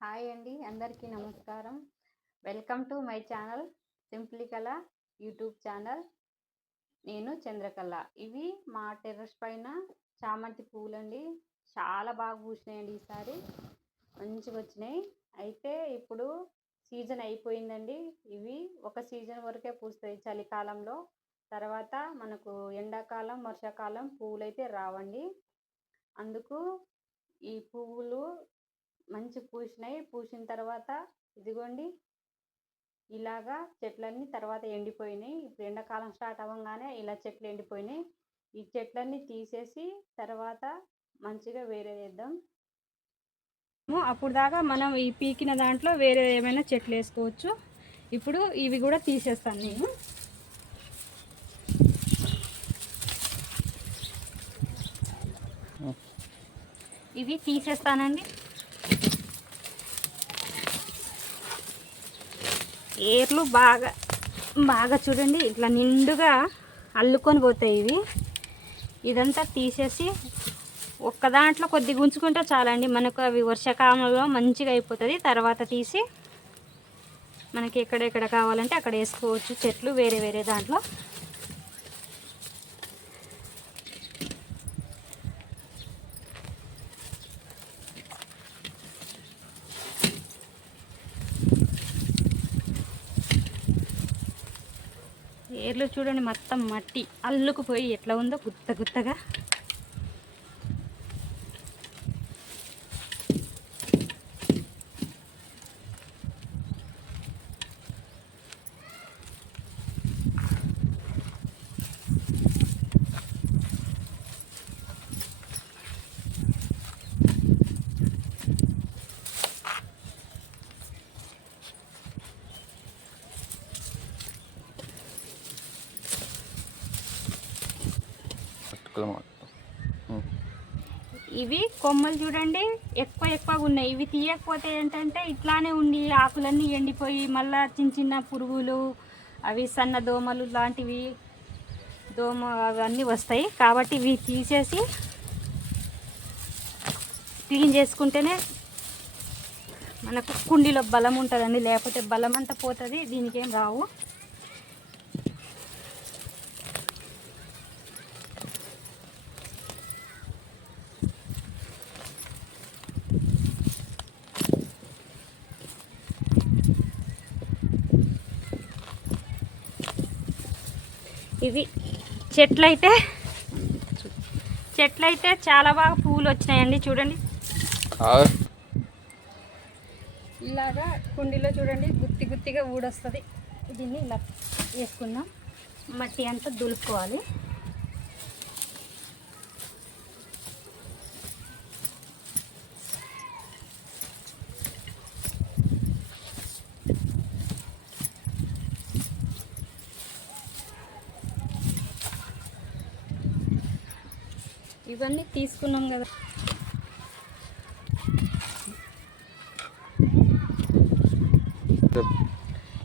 Hi అండి, అందరికీ నమస్కారం. Welcome to my channel simply కళ యూట్యూబ్ ఛానల్. నేను చంద్రకళ. ఇవి మా టెర్రస్ పైన చామంతి పూలండి. చాలా బాగా పూసినాయండి. ఈసారి మంచిగా వచ్చినాయి. అయితే ఇప్పుడు సీజన్ అయిపోయిందండి. ఇవి ఒక సీజన్ వరకే పూస్తాయి చలికాలంలో. తర్వాత మనకు ఎండాకాలం వర్షాకాలం పువ్వులైతే రావండి. అందుకు ఈ పువ్వులు మంచి పూసినాయి. పూసిన తర్వాత ఇదిగోండి ఇలాగా చెట్లన్నీ తర్వాత ఎండిపోయినాయి. ఇప్పుడు ఎండాకాలం స్టార్ట్ అవ్వగానే ఇలా చెట్లు ఎండిపోయినాయి. ఈ చెట్లన్నీ తీసేసి తర్వాత మంచిగా వేరే వేద్దాం. అప్పుడు దాకా మనం ఈ పీకిన దాంట్లో వేరే ఏమైనా చెట్లు వేసుకోవచ్చు. ఇప్పుడు ఇవి కూడా తీసేస్తాను నేను. ఇవి తీసేస్తానండి. ఏర్లు బాగా బాగా చూడండి ఇట్లా నిండుగా అల్లుకొని పోతాయి. ఇదంతా తీసేసి ఒక్క దాంట్లో కొద్దిగా ఉంచుకుంటే చాలండి. మనకు అవి వర్షాకాలంలో మంచిగా అయిపోతుంది. తర్వాత తీసి మనకి ఎక్కడెక్కడ కావాలంటే అక్కడ వేసుకోవచ్చు చెట్లు వేరే వేరే దాంట్లో. ఏర్లు చూడండి మొత్తం మట్టి అల్లుకుపోయి ఎట్లా ఉందో గుత్త గుత్తగా. ఇవి కొమ్మలు చూడండి ఎక్కువగా ఉన్నాయి. ఇవి తీయకపోతే ఏంటంటే ఇట్లానే ఉండి ఆకులన్నీ ఎండిపోయి మళ్ళీ చిన్న చిన్న పురుగులు అవి సన్న దోమలు లాంటివి అవన్నీ వస్తాయి. కాబట్టి ఇవి తీసేసి క్లీన్ చేసుకుంటేనే మనకు కుండీలో బలం ఉంటుందండి. లేకపోతే బలం అంతా పోతుంది, దీనికి ఏం రావు. ఇవి చెట్లయితే చాలా బాగా పువ్వులు వచ్చినాయండి. చూడండి ఇలాగా కుండీలో చూడండి గుత్తిగా ఊడొస్తుంది. దీన్ని ఇలా వేసుకుందాం. మట్టి అంతా దులుపుకోవాలి. ఇవన్నీ తీసుకున్నాం కదా.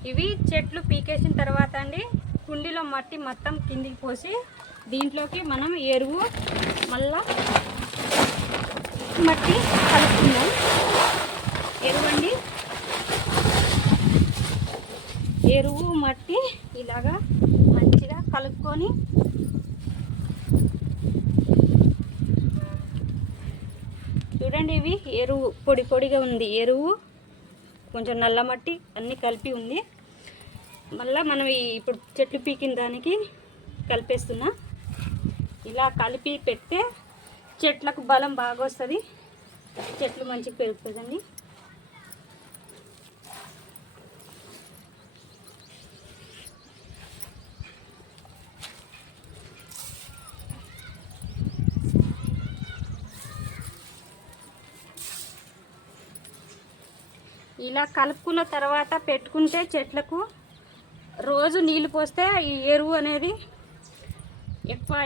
ఇవి చెట్లు పీకేసిన తర్వాత అండి కుండీలో మట్టి మొత్తం కిందికి పోసి దీంట్లోకి మనం ఎరువు మళ్ళా మట్టి కలుపుకుందాం. ఎరువండి, ఎరువు మట్టి ఇలాగా మంచిగా కలుపుకొని చూడండి. ఇవి ఎరువు పొడిగా ఉంది. ఎరువు కొంచెం నల్ల మట్టి అన్నీ కలిపి ఉంది. మళ్ళీ మనం ఇప్పుడు చెట్లు పీకిన దానికి కలిపేస్తున్నా. ఇలా కలిపి పెడితే చెట్లకు బలం బాగా వస్తుంది, చెట్లు మంచిగా పెరుగుతుందండి. ఇలా కలుపుకున్న తర్వాత పెట్టుకుంటే చెట్లకు రోజు నీళ్ళు పోస్తే ఈ ఎరువు అనేది ఎక్కువ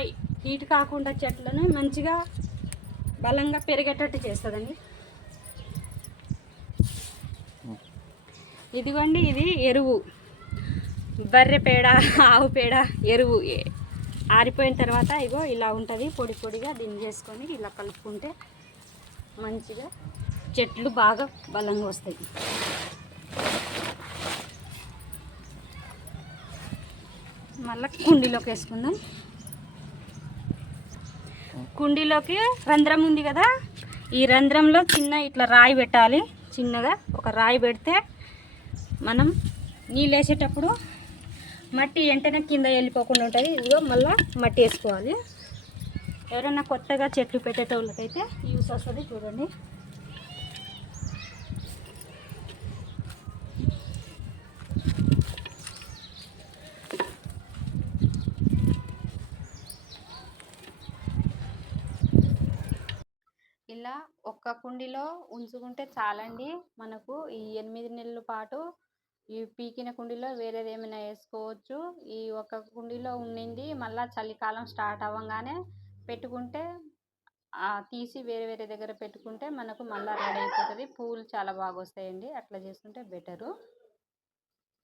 హీట్ కాకుండా చెట్లను మంచిగా బలంగా పెరిగేటట్టు చేస్తుందండి. ఇదిగోండి ఇది ఎరువు, బర్రె పేడ ఆవు పేడ ఎరువు ఆరిపోయిన తర్వాత ఇగో ఇలా ఉంటుంది పొడిగా. దీన్ని చేసుకొని ఇలా కలుపుకుంటే మంచిగా చెట్లు బాగా బలంగా వస్తాయి. మళ్ళీ కుండీలోకి వేసుకుందాం. కుండీలోకి రంధ్రం ఉంది కదా, ఈ రంధ్రంలో చిన్న ఇట్లా రాయి పెట్టాలి. చిన్నగా ఒక రాయి పెడితే మనం నీళ్ళు వేసేటప్పుడు మట్టి వెంటనే కింద వెళ్ళిపోకుండా ఉంటుంది. ఇదిగో మళ్ళీ మట్టి వేసుకోవాలి. ఎవరైనా కొత్తగా చెట్లు పెట్టేటోళ్ళకైతే యూస్ వస్తుంది. చూడండి, ఇలా ఒక్క కుండీలో ఉంచుకుంటే చాలండి. మనకు ఈ 8 నెలల పాటు ఈ పీకిన కుండీలో వేరేది ఏమైనా వేసుకోవచ్చు. ఈ ఒక్క కుండీలో ఉండింది మళ్ళీ చలికాలం స్టార్ట్ అవ్వగానే పెట్టుకుంటే తీసి వేరే వేరే దగ్గర పెట్టుకుంటే మనకు మళ్ళీ రెడీ అయిపోతుంది. పూలు చాలా బాగా వస్తాయండి. అట్లా చేసుకుంటే బెటరు.